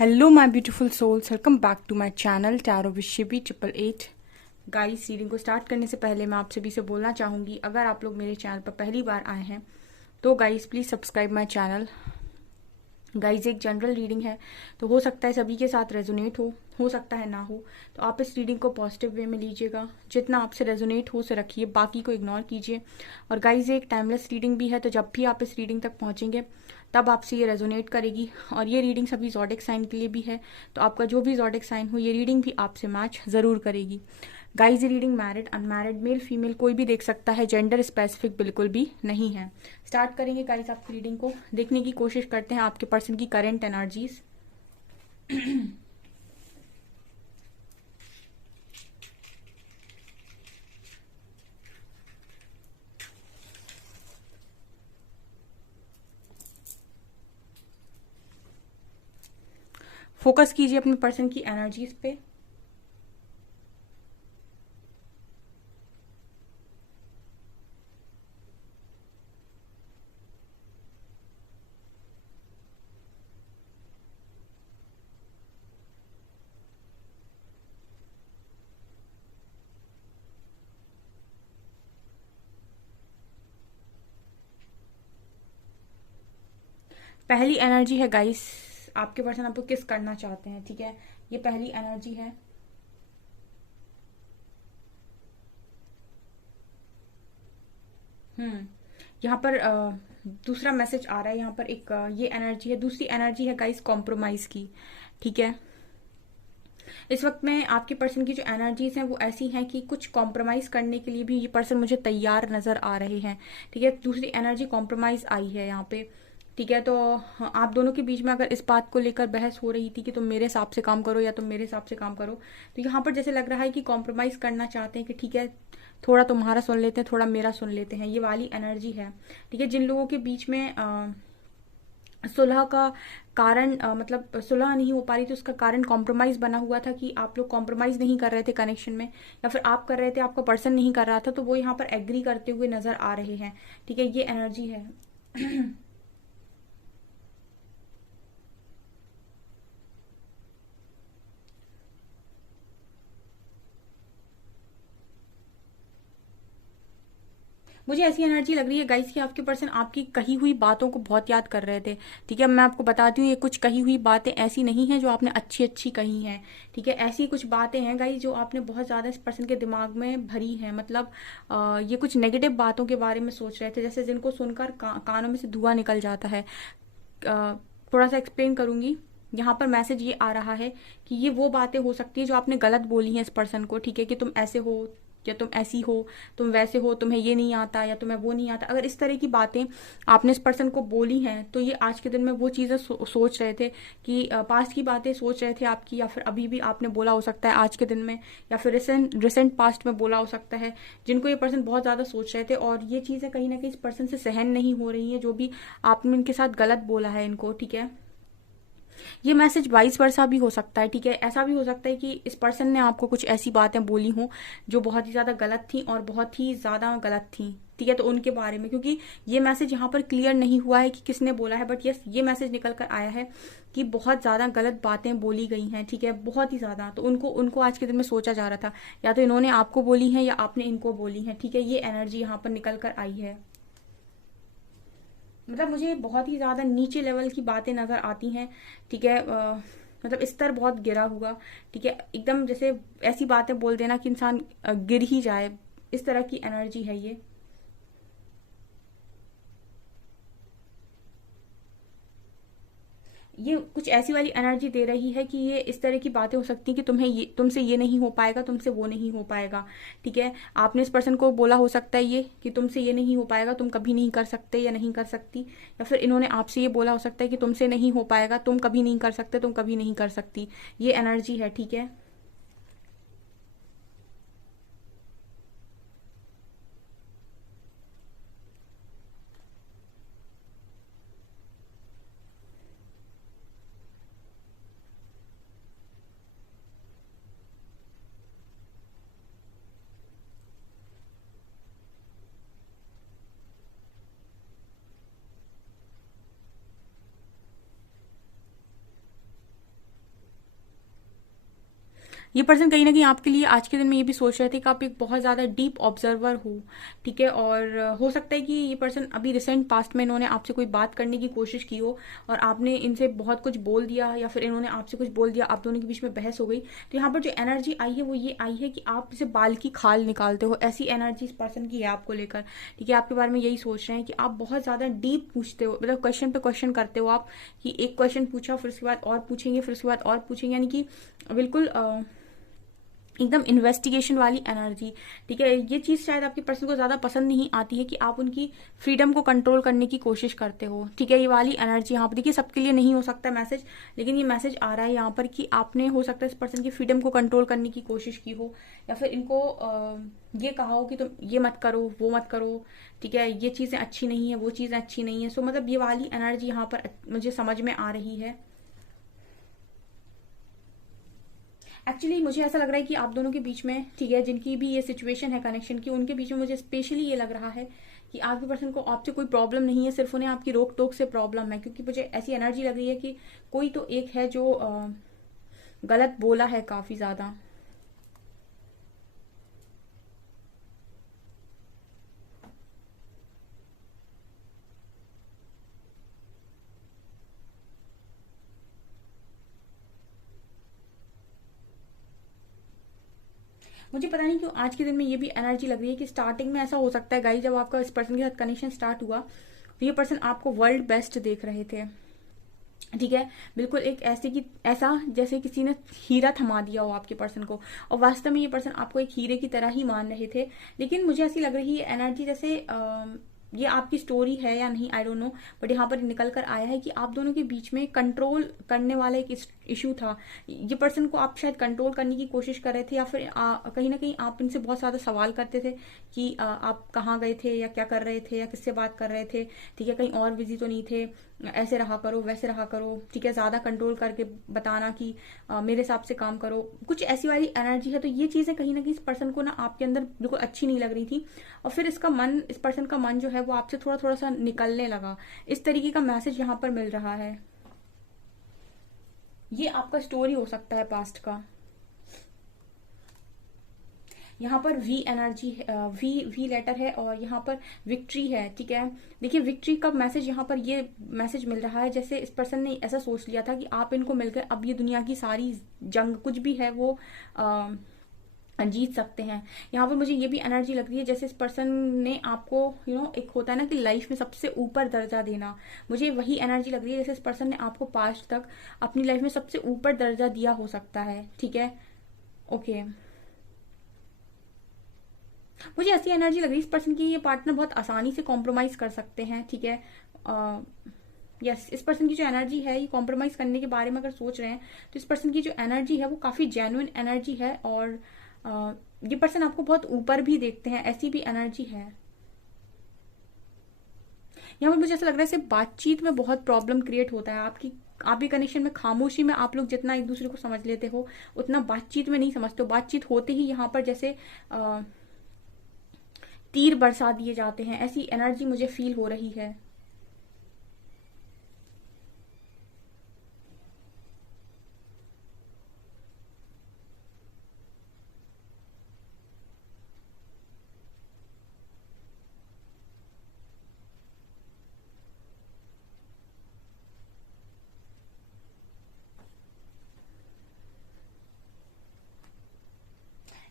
Hello my beautiful souls, welcome back to my channel tarot with Shibi 888। Guys, reading को start करने से पहले मैं आप सभी से बोलना चाहूँगी, अगर आप लोग मेरे चैनल पर पहली बार आए हैं तो guys please subscribe my channel. Guys एक जनरल रीडिंग है, तो हो सकता है सभी के साथ रेजोनेट हो सकता है ना हो। तो आप इस रीडिंग को पॉजिटिव वे में लीजिएगा, जितना आपसे रेजोनेट हो उसे रखिए, बाकी को इग्नोर कीजिए। और गाइज एक टाइमलेस रीडिंग भी है, तो जब भी आप इस रीडिंग तक पहुंचेंगे तब आपसे ये रेजोनेट करेगी। और ये रीडिंग सभी ज़ोडिक साइन के लिए भी है, तो आपका जो भी ज़ोडिक साइन हो ये रीडिंग भी आपसे मैच ज़रूर करेगी। Guys reading married unmarried male female कोई भी देख सकता है, जेंडर स्पेसिफिक बिल्कुल भी नहीं है। स्टार्ट करेंगे गाइज आपकी रीडिंग को, देखने की कोशिश करते हैं आपके पर्सन की करंट एनर्जीज। फोकस कीजिए अपने पर्सन की एनर्जीज पे। पहली एनर्जी है गाइस, आपके पर्सन आपको किस करना चाहते हैं, ठीक है। ये पहली एनर्जी है। यहाँ पर दूसरा मैसेज आ रहा है। यहाँ पर एक ये एनर्जी है, दूसरी एनर्जी है गाइस कॉम्प्रोमाइज की, ठीक है। इस वक्त में आपके पर्सन की जो एनर्जीज हैं वो ऐसी हैं कि कुछ कॉम्प्रोमाइज करने के लिए भी ये पर्सन मुझे तैयार नजर आ रहे हैं, ठीक है। दूसरी एनर्जी कॉम्प्रोमाइज आई है यहाँ पे, ठीक है। तो आप दोनों के बीच में अगर इस बात को लेकर बहस हो रही थी कि तुम मेरे हिसाब से काम करो या तुम मेरे हिसाब से काम करो, तो यहाँ पर जैसे लग रहा है कि कॉम्प्रोमाइज करना चाहते हैं कि ठीक है, थोड़ा तुम्हारा सुन लेते हैं, थोड़ा मेरा सुन लेते हैं, ये वाली एनर्जी है, ठीक है। जिन लोगों के बीच में सुलह का कारण मतलब सुलह नहीं हो पा रही थी, उसका कारण कॉम्प्रोमाइज बना हुआ था कि आप लोग कॉम्प्रोमाइज नहीं कर रहे थे कनेक्शन में, या फिर आप कर रहे थे आपका पर्सन नहीं कर रहा था, तो वो यहाँ पर एग्री करते हुए नजर आ रहे हैं, ठीक है। ये एनर्जी है। मुझे ऐसी एनर्जी लग रही है गाइस कि आपके पर्सन आपकी कही हुई बातों को बहुत याद कर रहे थे, ठीक है। मैं आपको बताती हूँ, ये कुछ कही हुई बातें ऐसी नहीं है जो आपने अच्छी अच्छी कही हैं, ठीक है। ऐसी कुछ बातें हैं गाइस जो आपने बहुत ज़्यादा इस पर्सन के दिमाग में भरी हैं, मतलब ये कुछ नेगेटिव बातों के बारे में सोच रहे थे, जैसे जिनको सुनकर कानों में से धुआं निकल जाता है। थोड़ा सा एक्सप्लेन करूंगी। यहाँ पर मैसेज ये आ रहा है कि ये वो बातें हो सकती है जो आपने गलत बोली हैं इस पर्सन को, ठीक है, कि तुम ऐसे हो या तुम ऐसी हो, तुम वैसे हो, तुम्हें ये नहीं आता या तुम्हें वो नहीं आता। अगर इस तरह की बातें आपने इस पर्सन को बोली हैं तो ये आज के दिन में वो चीज़ें सोच रहे थे कि पास्ट की बातें सोच रहे थे आपकी, या फिर अभी भी आपने बोला हो सकता है आज के दिन में, या फिर रिसेंट पास्ट में बोला हो सकता है, जिनको ये पर्सन बहुत ज़्यादा सोच रहे थे। और ये चीज़ें कहीं ना कहीं इस पर्सन से सहन नहीं हो रही हैं, जो भी आपने इनके साथ गलत बोला है इनको, ठीक है। ये मैसेज वाइस वर्सा भी हो सकता है, ठीक है। ऐसा भी हो सकता है कि इस पर्सन ने आपको कुछ ऐसी बातें बोली हों जो बहुत ही ज्यादा गलत थी और बहुत ही ज्यादा गलत थी, ठीक है। तो उनके बारे में, क्योंकि ये मैसेज यहाँ पर क्लियर नहीं हुआ है कि किसने बोला है, बट यस ये मैसेज निकल कर आया है कि बहुत ज्यादा गलत बातें बोली गई हैं, ठीक है, बहुत ही ज्यादा। तो उनको उनको आज के दिन में सोचा जा रहा था, या तो इन्होंने आपको बोली है या आपने इनको बोली है, ठीक है। ये एनर्जी यहाँ पर निकल कर आई है। मतलब मुझे बहुत ही ज़्यादा नीचे लेवल की बातें नज़र आती हैं, ठीक है। मतलब स्तर बहुत गिरा हुआ, ठीक है, एकदम जैसे ऐसी बातें बोल देना कि इंसान गिर ही जाए, इस तरह की एनर्जी है ये। ये कुछ ऐसी वाली एनर्जी दे रही है कि ये इस तरह की बातें हो सकती हैं कि तुम्हें ये, तुमसे ये नहीं हो पाएगा, तुमसे वो नहीं हो पाएगा, ठीक है। आपने इस पर्सन को बोला हो सकता है ये कि तुमसे ये नहीं हो पाएगा, तुम कभी नहीं कर सकते या नहीं कर सकती, या फिर इन्होंने आपसे ये बोला हो सकता है कि तुमसे नहीं हो पाएगा, तुम कभी नहीं कर सकते, तुम कभी नहीं कर सकती। ये एनर्जी है, ठीक है। ये पर्सन कहीं ना कहीं आपके लिए आज के दिन में ये भी सोच रहे थे कि आप एक बहुत ज़्यादा डीप ऑब्जर्वर हो, ठीक है। और हो सकता है कि ये पर्सन अभी रिसेंट पास्ट में इन्होंने आपसे कोई बात करने की कोशिश की हो और आपने इनसे बहुत कुछ बोल दिया या फिर इन्होंने आपसे कुछ बोल दिया, आप दोनों के बीच में बहस हो गई। तो यहाँ पर जो एनर्जी आई है वो ये आई है कि आप इसे बाल की खाल निकालते हो, ऐसी एनर्जी इस पर्सन की है आपको लेकर, ठीक है। आपके बारे में यही सोच रहे हैं कि आप बहुत ज़्यादा डीप पूछते हो, मतलब क्वेश्चन पे क्वेश्चन करते हो आप, कि एक क्वेश्चन पूछा फिर उसके बाद और पूछेंगे, फिर उसके बाद और पूछेंगे, यानी कि बिल्कुल एकदम इन्वेस्टिगेशन वाली एनर्जी, ठीक है। ये चीज़ शायद आपके पर्सन को ज़्यादा पसंद नहीं आती है कि आप उनकी फ्रीडम को कंट्रोल करने की कोशिश करते हो, ठीक है। ये वाली एनर्जी यहाँ पर देखिए, सबके लिए नहीं हो सकता मैसेज, लेकिन ये मैसेज आ रहा है यहाँ पर कि आपने हो सकता है इस पर्सन की फ्रीडम को कंट्रोल करने की कोशिश की हो, या फिर इनको ये कहा हो कि तुम ये मत करो वो मत करो, ठीक है, ये चीज़ें अच्छी नहीं है वो चीज़ें अच्छी नहीं है। सो मतलब ये वाली एनर्जी यहाँ पर मुझे समझ में आ रही है। एक्चुअली मुझे ऐसा लग रहा है कि आप दोनों के बीच में, ठीक है, जिनकी भी ये सिचुएशन है कनेक्शन की, उनके बीच में मुझे स्पेशली ये लग रहा है कि आपके पर्सन को आपसे कोई प्रॉब्लम नहीं है, सिर्फ उन्हें आपकी रोक टोक से प्रॉब्लम है। क्योंकि मुझे ऐसी एनर्जी लग रही है कि कोई तो एक है जो गलत बोला है काफी ज्यादा। मुझे पता नहीं क्यों आज के दिन में ये भी एनर्जी लग रही है कि स्टार्टिंग में ऐसा हो सकता है गाइस, जब आपका इस पर्सन के साथ कनेक्शन स्टार्ट हुआ तो ये पर्सन आपको वर्ल्ड बेस्ट देख रहे थे, ठीक है। बिल्कुल एक ऐसे की ऐसा जैसे किसी ने हीरा थमा दिया हो आपके पर्सन को, और वास्तव में ये पर्सन आपको एक हीरे की तरह ही मान रहे थे। लेकिन मुझे ऐसी लग रही है एनर्जी जैसे ये आपकी स्टोरी है या नहीं आई डोंट नो, बट यहाँ पर निकल कर आया है कि आप दोनों के बीच में कंट्रोल करने वाला एक इशू था। ये पर्सन को आप शायद कंट्रोल करने की कोशिश कर रहे थे, या फिर कहीं ना कहीं आप इनसे बहुत ज्यादा सवाल करते थे कि आप कहाँ गए थे या क्या कर रहे थे या किससे बात कर रहे थे, ठीक है, कहीं और बिजी तो नहीं थे, ऐसे रहा करो वैसे रहा करो, ठीक है, ज्यादा कंट्रोल करके बताना कि मेरे हिसाब से काम करो, कुछ ऐसी वाली एनर्जी है। तो ये चीजें कहीं ना कहीं इस पर्सन को ना आपके अंदर बिल्कुल अच्छी नहीं लग रही थी, और फिर इस पर्सन का मन जो है वो आपसे थोड़ा थोड़ा सा निकलने लगा। इस तरीके का मैसेज यहाँ पर मिल रहा है। ये आपका स्टोरी हो सकता है पास्ट का। यहाँ पर वी एनर्जी, वी लेटर है और यहाँ पर विक्ट्री है, ठीक है। देखिए विक्ट्री का मैसेज यहाँ पर ये मैसेज मिल रहा है जैसे इस पर्सन ने ऐसा सोच लिया था कि आप इनको मिलकर अब ये दुनिया की सारी जंग कुछ भी है वो जीत सकते हैं। यहाँ पर मुझे ये भी एनर्जी लग रही है जैसे इस पर्सन ने आपको एक होता है ना कि लाइफ में सबसे ऊपर दर्जा देना, मुझे वही एनर्जी लग रही है जैसे इस पर्सन ने आपको पास्ट तक अपनी लाइफ में सबसे ऊपर दर्जा दिया हो सकता है, ठीक है। ओके, मुझे ऐसी एनर्जी लग रही है इस पर्सन की ये पार्टनर बहुत आसानी से कॉम्प्रोमाइज कर सकते हैं, ठीक है। यस, इस पर्सन की जो एनर्जी है ये कॉम्प्रोमाइज करने के बारे में अगर सोच रहे हैं तो इस पर्सन की जो एनर्जी है वो काफी जेन्युइन एनर्जी है, और ये पर्सन आपको बहुत ऊपर भी देखते हैं, ऐसी भी एनर्जी है। यहाँ पर मुझे ऐसा लग रहा है सिर्फ बातचीत में बहुत प्रॉब्लम क्रिएट होता है आपकी कनेक्शन में। खामोशी में आप लोग जितना एक दूसरे को समझ लेते हो उतना बातचीत में नहीं समझते हो। बातचीत होते ही यहाँ पर जैसे तीर बरसा दिए जाते हैं, ऐसी एनर्जी मुझे फील हो रही है।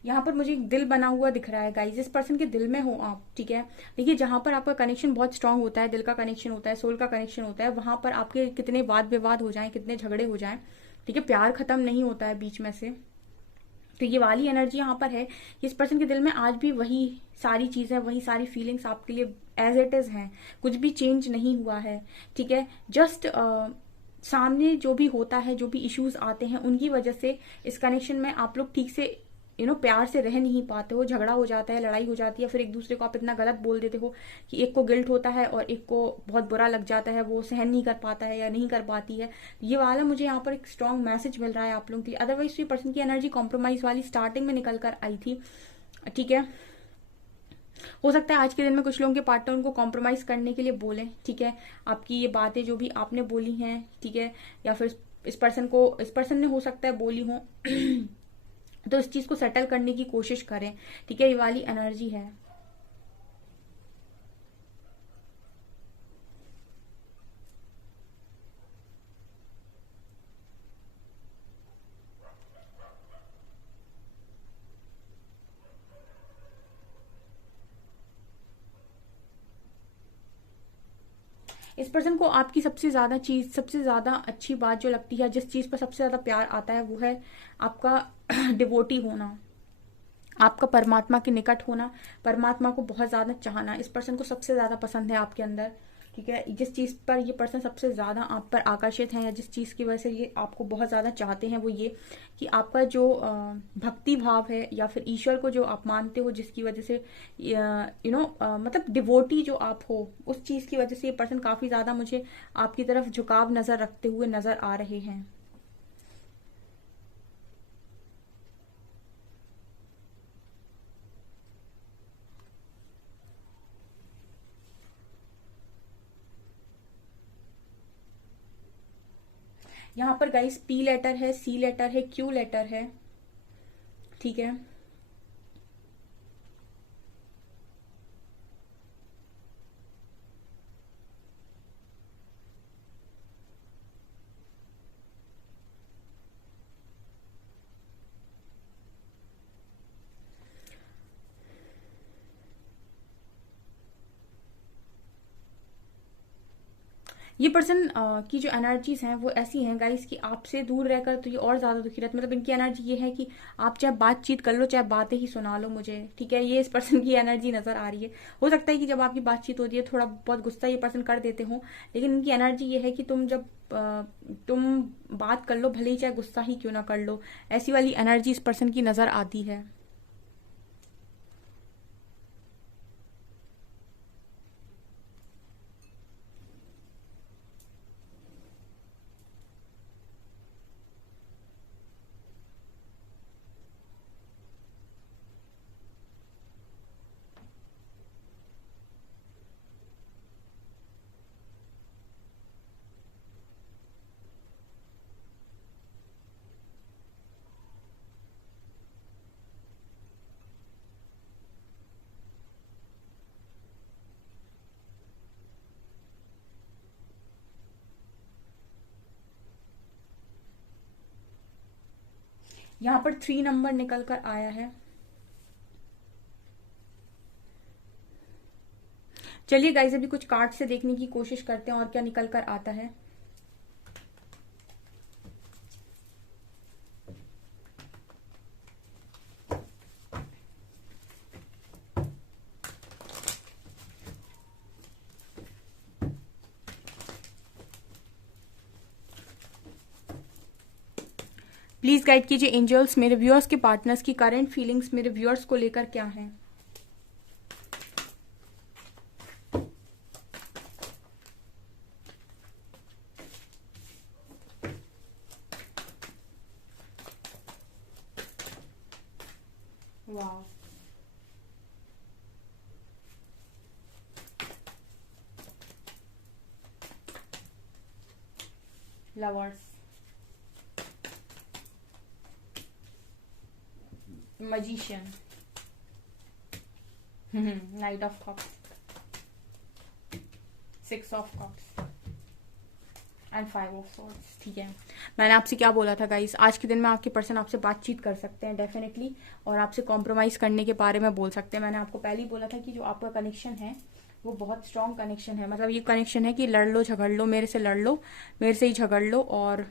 यहाँ पर मुझे एक दिल बना हुआ दिख रहा है गाइस, इस पर्सन के दिल में हो आप, ठीक है। देखिए जहां पर आपका कनेक्शन बहुत स्ट्रांग होता है, दिल का कनेक्शन होता है, सोल का कनेक्शन होता है, वहां पर आपके कितने वाद विवाद हो जाएं, कितने झगड़े हो जाएं, ठीक है, प्यार खत्म नहीं होता है बीच में से। तो ये वाली एनर्जी यहाँ पर है कि इस पर्सन के दिल में आज भी वही सारी चीजें, वही सारी फीलिंग्स आपके लिए एज इट इज हैं, कुछ भी चेंज नहीं हुआ है, ठीक है। जस्ट सामने जो भी होता है, जो भी इश्यूज आते हैं उनकी वजह से इस कनेक्शन में आप लोग ठीक से प्यार से रह नहीं पाते हो, झगड़ा हो जाता है, लड़ाई हो जाती है, फिर एक दूसरे को आप इतना गलत बोल देते हो कि एक को गिल्ट होता है और एक को बहुत बुरा लग जाता है, वो सहन नहीं कर पाता है या नहीं कर पाती है। ये वाला मुझे यहाँ पर एक स्ट्रॉन्ग मैसेज मिल रहा है आप लोगों के लिए। अदरवाइज ये पर्सन की एनर्जी कॉम्प्रोमाइज वाली स्टार्टिंग में निकल कर आई थी, ठीक है। हो सकता है आज के दिन में कुछ लोगों के पार्टनर उनको कॉम्प्रोमाइज करने के लिए बोले, ठीक है, आपकी ये बातें जो भी आपने बोली हैं, ठीक है, या फिर इस पर्सन ने हो सकता है बोली हो तो इस चीज को सेटल करने की कोशिश करें, ठीक है। ये वाली एनर्जी है। इस पर्सन को आपकी सबसे ज्यादा चीज, सबसे ज्यादा अच्छी बात जो लगती है, जिस चीज पर सबसे ज्यादा प्यार आता है, वो है आपका डिवोटी होना, आपका परमात्मा के निकट होना, परमात्मा को बहुत ज्यादा चाहना। इस पर्सन को सबसे ज्यादा पसंद है आपके अंदर, ठीक है। जिस चीज पर ये पर्सन सबसे ज्यादा आप पर आकर्षित है, या जिस चीज की वजह से ये आपको बहुत ज्यादा चाहते हैं, वो ये कि आपका जो भक्ति भाव है, या फिर ईश्वर को जो आप मानते हो, जिसकी वजह से मतलब डिवोटी जो आप हो, उस चीज की वजह से ये पर्सन काफी ज्यादा मुझे आपकी तरफ झुकाव नजर रखते हुए नजर आ रहे हैं। यहाँ पर गाइस पी लेटर है, सी लेटर है, क्यू लेटर है, ठीक है। ये पर्सन की जो एनर्जीज हैं वो ऐसी हैं गाइस कि आपसे दूर रहकर तो ये और ज्यादा दुखी रहते, मतलब इनकी एनर्जी ये है कि आप चाहे बातचीत कर लो, चाहे बातें ही सुना लो मुझे, ठीक है। ये इस पर्सन की एनर्जी नजर आ रही है। हो सकता है कि जब आपकी बातचीत होती है थोड़ा बहुत गुस्सा ये पर्सन कर देते हो, लेकिन इनकी एनर्जी ये है कि तुम जब तुम बात कर लो, भले ही चाहे गुस्सा ही क्यों ना कर लो, ऐसी वाली एनर्जी इस पर्सन की नजर आती है। यहाँ पर 3 नंबर निकल कर आया है। चलिए गाइस अभी कुछ कार्ड से देखने की कोशिश करते हैं और क्या निकल कर आता है। प्लीज गाइड कीजिए एंजल्स, मेरे व्यूअर्स के पार्टनर्स की करंट फीलिंग्स मेरे व्यूअर्स को लेकर क्या है। वाह, lovers, magician, Knight of Cups, Six of Cups and 5 of swords, ठीक है। मैंने आपसे क्या बोला था गाइस, आज के दिन में आपके पर्सन आपसे बातचीत कर सकते हैं डेफिनेटली, और आपसे कॉम्प्रोमाइज करने के बारे में बोल सकते हैं। मैंने आपको पहले ही बोला था कि जो आपका कनेक्शन है वो बहुत स्ट्रॉन्ग कनेक्शन है, मतलब ये कनेक्शन है कि लड़ लो झगड़ लो, मेरे से लड़ लो, मेरे से ही झगड़ लो और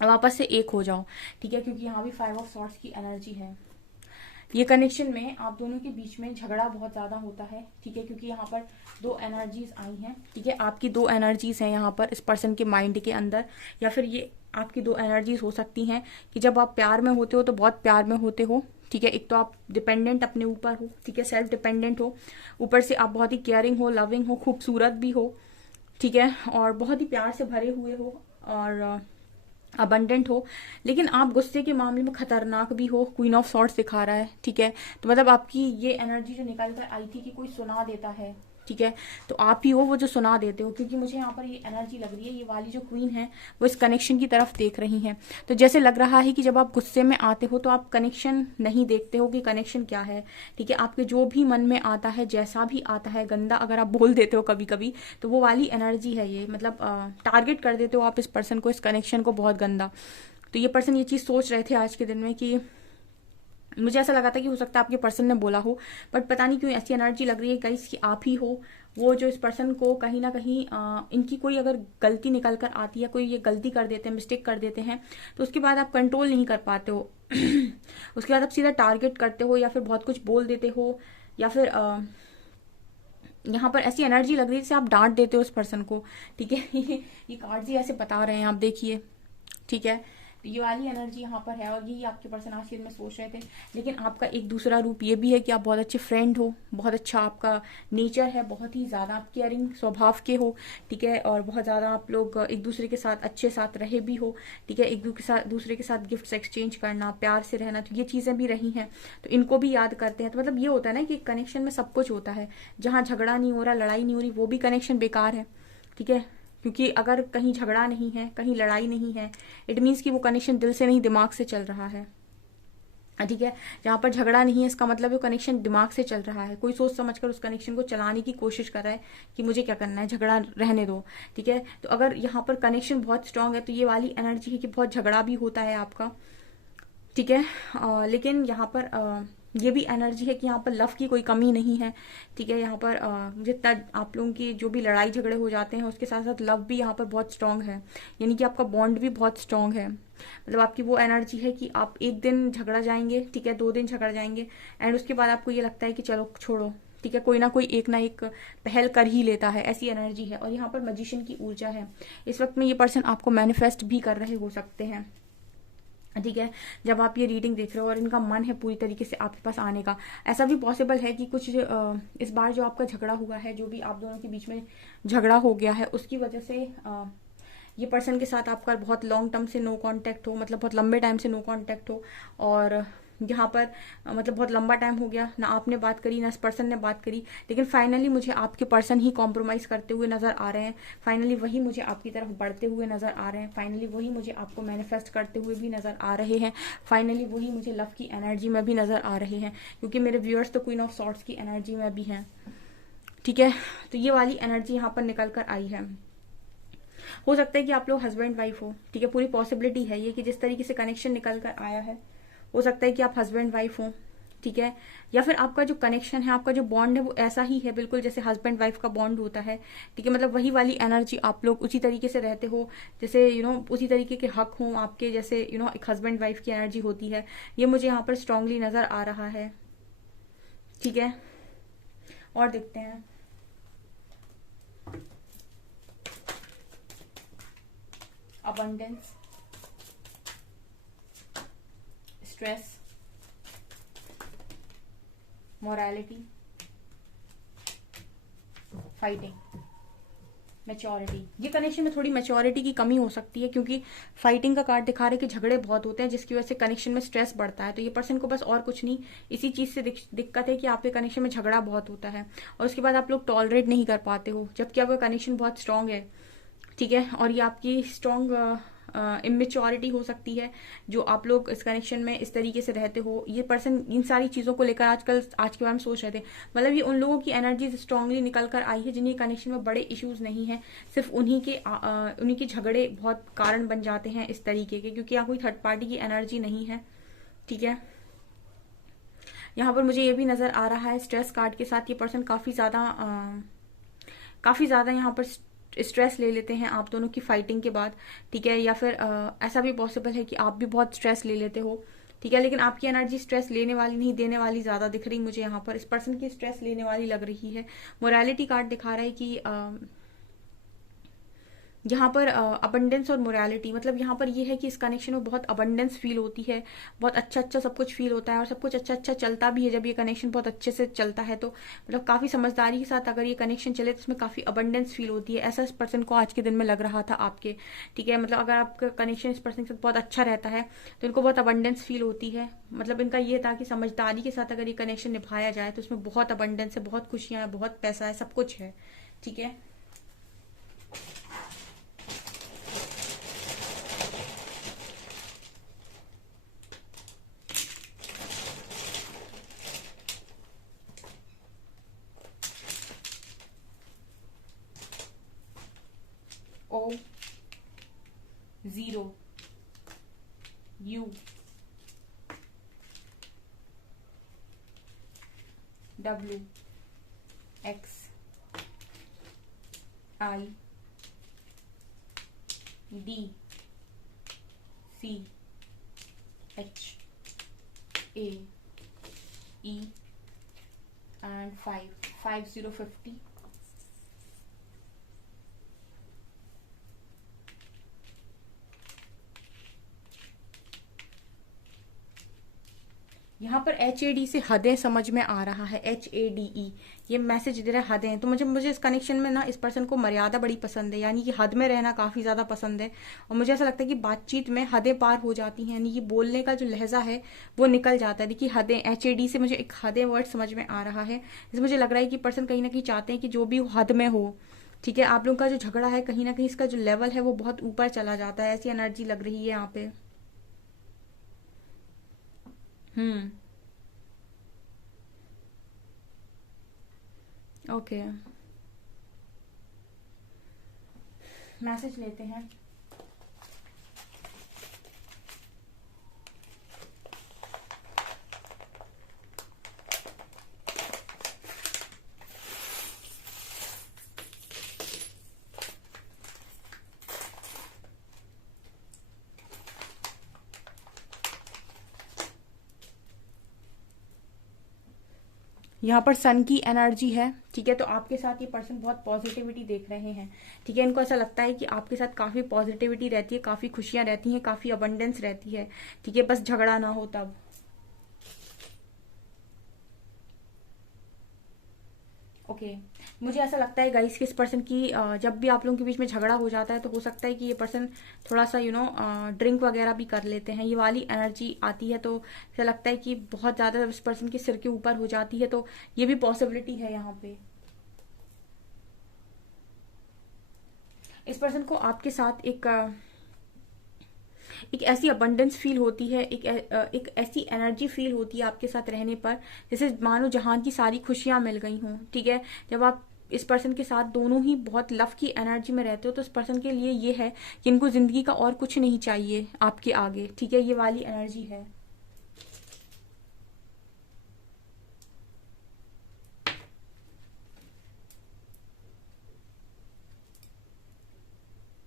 वापस से एक हो जाओ, ठीक है। क्योंकि यहाँ भी 5 ऑफ सॉर्ड्स की एनर्जी है। ये कनेक्शन में आप दोनों के बीच में झगड़ा बहुत ज्यादा होता है, ठीक है। क्योंकि यहाँ पर 2 एनर्जीज आई हैं, ठीक है। आपकी 2 एनर्जीज हैं यहाँ पर इस पर्सन के माइंड के अंदर, या फिर ये आपकी 2 एनर्जीज हो सकती हैं कि जब आप प्यार में होते हो तो बहुत प्यार में होते हो, ठीक है। एक तो आप डिपेंडेंट अपने ऊपर हो, ठीक है, सेल्फ डिपेंडेंट हो, ऊपर से आप बहुत ही केयरिंग हो, लविंग हो, खूबसूरत भी हो, ठीक है, और बहुत ही प्यार से भरे हुए हो और अबंडेंट हो, लेकिन आप गुस्से के मामले में खतरनाक भी हो। क्वीन ऑफ सॉर्ड्स दिखा रहा है, ठीक है। तो मतलब आपकी ये एनर्जी जो निकल कर आई थी कि कोई सुना देता है, ठीक है, तो आप ही हो वो जो सुना देते हो, क्योंकि मुझे यहाँ पर ये एनर्जी लग रही है, ये वाली जो क्वीन है वो इस कनेक्शन की तरफ देख रही हैं। तो जैसे लग रहा है कि जब आप गुस्से में आते हो तो आप कनेक्शन नहीं देखते हो कि कनेक्शन क्या है। ठीक है, आपके जो भी मन में आता है, जैसा भी आता है गंदा अगर आप बोल देते हो कभी कभी, तो वो वाली एनर्जी है ये, मतलब टारगेट कर देते हो आप इस पर्सन को, इस कनेक्शन को बहुत गंदा। तो ये पर्सन ये चीज़ सोच रहे थे आज के दिन में कि मुझे ऐसा लगा था कि हो सकता है आपके पर्सन ने बोला हो, बट पता नहीं क्यों ऐसी एनर्जी लग रही है गाइस कि आप ही हो वो जो इस पर्सन को कहीं ना कहीं इनकी कोई अगर गलती निकल कर आती है, कोई ये गलती कर देते हैं, मिस्टेक कर देते हैं, तो उसके बाद आप कंट्रोल नहीं कर पाते हो। उसके बाद आप सीधा टारगेट करते हो या फिर बहुत कुछ बोल देते हो, या फिर यहाँ पर ऐसी एनर्जी लग रही है जैसे आप डांट देते हो उस पर्सन को। ठीक है, ये कार्ड्स ही ऐसे बता रहे हैं, आप देखिए। ठीक है, तो ये वाली एनर्जी यहाँ पर है और यही आपके पर्सन आज के दिन में सोच रहे थे। लेकिन आपका एक दूसरा रूप ये भी है कि आप बहुत अच्छे फ्रेंड हो, बहुत अच्छा आपका नेचर है, बहुत ही ज़्यादा आप केयरिंग स्वभाव के हो। ठीक है, और बहुत ज़्यादा आप लोग एक दूसरे के साथ अच्छे साथ रहे भी हो। ठीक है, एक दूसरे के साथ गिफ्ट्स एक्सचेंज करना, प्यार से रहना, तो ये चीज़ें भी रही हैं, तो इनको भी याद करते हैं। तो मतलब ये होता है ना कि कनेक्शन में सब कुछ होता है, जहाँ झगड़ा नहीं हो रहा, लड़ाई नहीं हो रही, वो भी कनेक्शन बेकार है। ठीक है, क्योंकि अगर कहीं झगड़ा नहीं है, कहीं लड़ाई नहीं है, इट मीन्स कि वो कनेक्शन दिल से नहीं दिमाग से चल रहा है। ठीक है, जहां पर झगड़ा नहीं है इसका मतलब वो कनेक्शन दिमाग से चल रहा है, कोई सोच समझकर उस कनेक्शन को चलाने की कोशिश कर रहा है कि मुझे क्या करना है, झगड़ा रहने दो। ठीक है, तो अगर यहाँ पर कनेक्शन बहुत स्ट्रांग है तो ये वाली एनर्जी है कि बहुत झगड़ा भी होता है आपका। ठीक है, लेकिन यहाँ पर ये भी एनर्जी है कि यहाँ पर लव की कोई कमी नहीं है। ठीक है, यहाँ पर जितना आप लोगों की जो भी लड़ाई झगड़े हो जाते हैं उसके साथ साथ लव भी यहाँ पर बहुत स्ट्रांग है, यानी कि आपका बॉन्ड भी बहुत स्ट्रांग है। मतलब आपकी वो एनर्जी है कि आप एक दिन झगड़ा जाएंगे, ठीक है, 2 दिन झगड़ जाएंगे, एंड उसके बाद आपको ये लगता है कि चलो छोड़ो। ठीक है, कोई ना कोई एक ना एक पहल कर ही लेता है, ऐसी एनर्जी है। और यहाँ पर मैजिशियन की ऊर्जा है, इस वक्त में ये पर्सन आपको मैनिफेस्ट भी कर रहे हो सकते हैं। ठीक है, जब आप ये रीडिंग देख रहे हो और इनका मन है पूरी तरीके से आपके पास आने का, ऐसा भी पॉसिबल है कि कुछ इस बार जो आपका झगड़ा हुआ है, जो भी आप दोनों के बीच में झगड़ा हो गया है, उसकी वजह से ये पर्सन के साथ आपका बहुत लॉन्ग टर्म से नो कांटेक्ट हो, मतलब बहुत लंबे टाइम से नो कांटेक्ट हो। और यहाँ पर मतलब बहुत लंबा टाइम हो गया ना आपने बात करी ना इस पर्सन ने बात करी, लेकिन फाइनली मुझे आपके पर्सन ही कॉम्प्रोमाइज करते हुए नजर आ रहे हैं। फाइनली वही मुझे आपकी तरफ बढ़ते हुए नजर आ रहे हैं। फाइनली वही मुझे आपको मैनिफेस्ट करते हुए भी नजर आ रहे हैं। फाइनली वही मुझे लव की एनर्जी में भी नजर आ रहे हैं, क्योंकि मेरे व्यूअर्स तो क्वीन ऑफ सॉर्ट्स की एनर्जी में भी हैं। ठीक है, तो ये वाली एनर्जी यहाँ पर निकल कर आई है। हो सकता है कि आप लोग हस्बैंड वाइफ हो। ठीक है, पूरी पॉसिबिलिटी है ये कि जिस तरीके से कनेक्शन निकल कर आया है, हो सकता है कि आप हस्बैंड वाइफ हो। ठीक है, या फिर आपका जो कनेक्शन है, आपका जो बॉन्ड है वो ऐसा ही है बिल्कुल जैसे हस्बैंड वाइफ का बॉन्ड होता है। ठीक है, मतलब वही वाली एनर्जी, आप लोग उसी तरीके से रहते हो जैसे उसी तरीके के हक हों आपके, जैसे एक हस्बैंड वाइफ की एनर्जी होती है। ये मुझे यहाँ पर स्ट्रांगली नजर आ रहा है। ठीक है, और देखते हैं। Abundance, stress, morality, fighting, maturity. ये कनेक्शन में थोड़ी मैच्योरिटी की कमी हो सकती है, क्योंकि फाइटिंग का कार्ड दिखा रहे कि झगड़े बहुत होते हैं जिसकी वजह से कनेक्शन में स्ट्रेस बढ़ता है। तो ये पर्सन को बस और कुछ नहीं, इसी चीज से दिक्कत है कि आपके कनेक्शन में झगड़ा बहुत होता है और उसके बाद आप लोग टॉलरेट नहीं कर पाते हो, जबकि आपका कनेक्शन बहुत स्ट्रांग है। ठीक है, और ये आपकी स्ट्रांग इमेच्योरिटी हो सकती है जो आप लोग इस कनेक्शन में इस तरीके से रहते हो। ये पर्सन इन सारी चीजों को लेकर आज के बारे में सोच रहे थे। मतलब ये उन लोगों की एनर्जी स्ट्रांगली निकल कर आई है जिन्हें कनेक्शन में बड़े इश्यूज नहीं है, सिर्फ उन्हीं के झगड़े बहुत कारण बन जाते हैं इस तरीके के, क्योंकि यहाँ कोई थर्ड पार्टी की एनर्जी नहीं है। ठीक है, यहाँ पर मुझे ये भी नजर आ रहा है स्ट्रेस कार्ड के साथ ये पर्सन काफी ज्यादा यहाँ पर स्ट्रेस ले लेते हैं आप दोनों की फाइटिंग के बाद। ठीक है, या फिर ऐसा भी पॉसिबल है कि आप भी बहुत स्ट्रेस ले लेते हो। ठीक है, लेकिन आपकी एनर्जी स्ट्रेस लेने वाली नहीं, देने वाली ज्यादा दिख रही मुझे यहाँ पर। इस पर्सन की स्ट्रेस लेने वाली लग रही है। मोरालिटी कार्ड दिखा रहा है कि यहाँ पर अबंडेंस और मोरालिटी, मतलब यहाँ पर ये है कि इस कनेक्शन में बहुत अबंडेंस फील होती है, बहुत अच्छा अच्छा सब कुछ फील होता है और सब कुछ अच्छा अच्छा चलता भी है। जब ये कनेक्शन बहुत अच्छे से चलता है तो मतलब काफ़ी समझदारी के साथ अगर ये कनेक्शन चले तो उसमें काफ़ी अबंडेंस फील होती है। ऐसा इस पर्सन को आज के दिन में लग रहा था आपके, ठीक है। मतलब अगर आपका कनेक्शन इस पर्सन के साथ बहुत अच्छा रहता है तो इनको बहुत अबंडेंस फील होती है। मतलब इनका ये था कि समझदारी के साथ अगर ये कनेक्शन निभाया जाए तो उसमें बहुत अबंडेंस है, बहुत खुशियाँ हैं, बहुत पैसा है, सब कुछ है, ठीक है। O, 0, U, W, X, I, D, C, H, A, E and 5, 5050. यहाँ पर HAD से हदें समझ में आ रहा है, HADE ये मैसेज दे रहा है हदें। तो मुझे इस कनेक्शन में ना इस पर्सन को मर्यादा बड़ी पसंद है, यानी कि हद में रहना काफ़ी ज़्यादा पसंद है। और मुझे ऐसा लगता है कि बातचीत में हदें पार हो जाती हैं, यानी कि बोलने का जो लहजा है वो निकल जाता है। देखिए हदें, HAD से मुझे एक हदें वर्ड समझ में आ रहा है। जैसे मुझे लग रहा है कि पर्सन कहीं ना कहीं चाहते हैं कि जो भी हो हद में हो, ठीक है। आप लोगों का जो झगड़ा है कहीं ना कहीं इसका जो लेवल है वो बहुत ऊपर चला जाता है, ऐसी एनर्जी लग रही है यहाँ पे। हम्म। ओके, मैसेज लेते हैं। यहाँ पर सन की एनर्जी है, ठीक है। तो आपके साथ ये पर्सन बहुत पॉजिटिविटी देख रहे हैं, ठीक है। इनको ऐसा लगता है कि आपके साथ काफ़ी पॉजिटिविटी रहती है, काफ़ी खुशियाँ रहती हैं, काफ़ी अबंडेंस रहती है, ठीक है। बस झगड़ा ना हो तब। ओके, मुझे ऐसा लगता है गाइस कि इस पर्सन की जब भी आप लोगों के बीच में झगड़ा हो जाता है तो हो सकता है कि ये पर्सन थोड़ा सा ड्रिंक वगैरह भी कर लेते हैं। ये वाली एनर्जी आती है तो ऐसा लगता है कि बहुत ज़्यादा इस पर्सन के सिर के ऊपर हो जाती है, तो ये भी पॉसिबिलिटी है यहाँ पे। इस पर्सन को आपके साथ एक ऐसी अबंडेंस फील होती है, एक ऐसी एनर्जी फील होती है आपके साथ रहने पर, जैसे मानो जहान की सारी खुशियां मिल गई हों, ठीक है। जब आप इस पर्सन के साथ दोनों ही बहुत लव की एनर्जी में रहते हो तो इस पर्सन के लिए ये है कि इनको जिंदगी का और कुछ नहीं चाहिए आपके आगे, ठीक है। ये वाली एनर्जी है।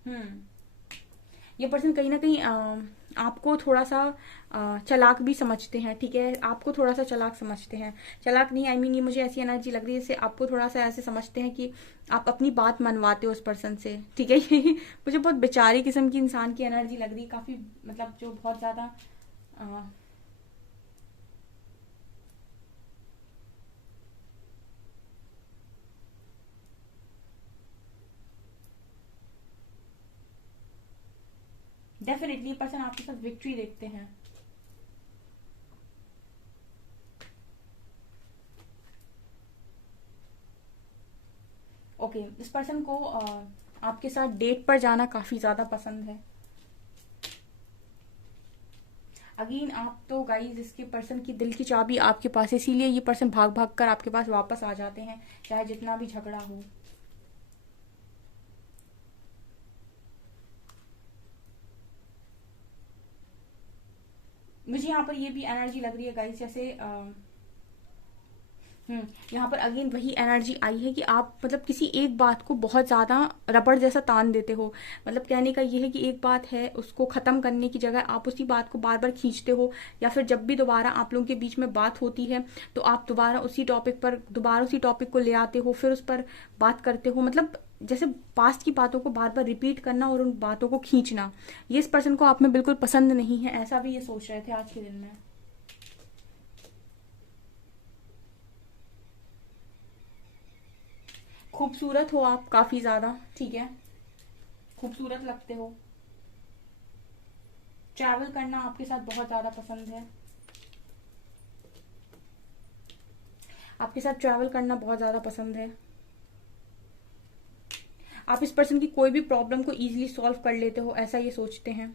हम्म। ये पर्सन कहीं ना कहीं आपको थोड़ा सा चालाक भी समझते हैं, ठीक है। आपको थोड़ा सा चालाक समझते हैं, चालाक नहीं, आई मीन ये मुझे ऐसी एनर्जी लग रही है जैसे आपको थोड़ा सा ऐसे समझते हैं कि आप अपनी बात मनवाते हो उस पर्सन से, ठीक है। ये मुझे बहुत बेचारे किस्म की इंसान की एनर्जी लग रही है, काफी मतलब जो बहुत ज्यादा डेफिनेटली ये पर्सन आपके साथ विक्ट्री देखते हैं। ओके, इस पर्सन को आपके साथ डेट पर जाना काफी ज्यादा पसंद है। अगेन आप तो गाइस इसके पर्सन की दिल की चाबी आपके पास है, इसीलिए ये पर्सन भाग भाग कर आपके पास वापस आ जाते हैं चाहे जितना भी झगड़ा हो। मुझे यहाँ पर ये भी एनर्जी लग रही है गाइस, जैसे यहाँ पर अगेन वही एनर्जी आई है कि आप मतलब किसी एक बात को बहुत ज्यादा रबड़ जैसा तान देते हो। मतलब कहने का ये है कि एक बात है उसको खत्म करने की जगह आप उसी बात को बार बार खींचते हो, या फिर जब भी दोबारा आप लोगों के बीच में बात होती है तो आप दोबारा उसी टॉपिक को ले आते हो, फिर उस पर बात करते हो। मतलब जैसे पास्ट की बातों को बार बार रिपीट करना और उन बातों को खींचना, ये इस पर्सन को आप में बिल्कुल पसंद नहीं है, ऐसा भी ये सोच रहे थे आज के दिन में। खूबसूरत हो आप काफी ज्यादा, ठीक है, खूबसूरत लगते हो। ट्रैवल करना आपके साथ बहुत ज्यादा पसंद है, आपके साथ ट्रैवल करना बहुत ज्यादा पसंद है। आप इस पर्सन की कोई भी प्रॉब्लम को इजीली सॉल्व कर लेते हो, ऐसा ये सोचते हैं,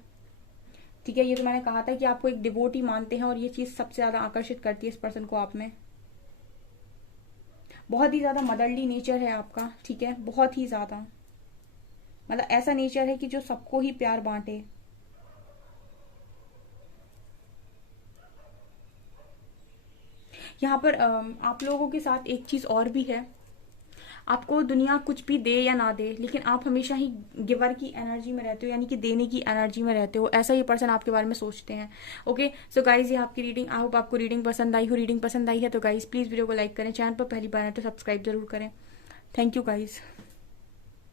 ठीक है। ये तो मैंने कहा था कि आपको एक डिवोटी मानते हैं, और ये चीज सबसे ज्यादा आकर्षित करती है इस पर्सन को आप में। बहुत ही ज्यादा मदरली नेचर है आपका, ठीक है, बहुत ही ज्यादा, मतलब ऐसा नेचर है कि जो सबको ही प्यार बांटे। यहाँ पर आप लोगों के साथ एक चीज और भी है, आपको दुनिया कुछ भी दे या ना दे, लेकिन आप हमेशा ही गिवर की एनर्जी में रहते हो, यानी कि देने की एनर्जी में रहते हो, ऐसा ये पर्सन आपके बारे में सोचते हैं। ओके, सो गाइज, ये आपकी रीडिंग, आई होप आपको रीडिंग पसंद आई हो। रीडिंग पसंद आई है तो गाइज प्लीज वीडियो को लाइक करें, चैनल पर पहली बार है तो सब्सक्राइब जरूर करें। Thank you guys.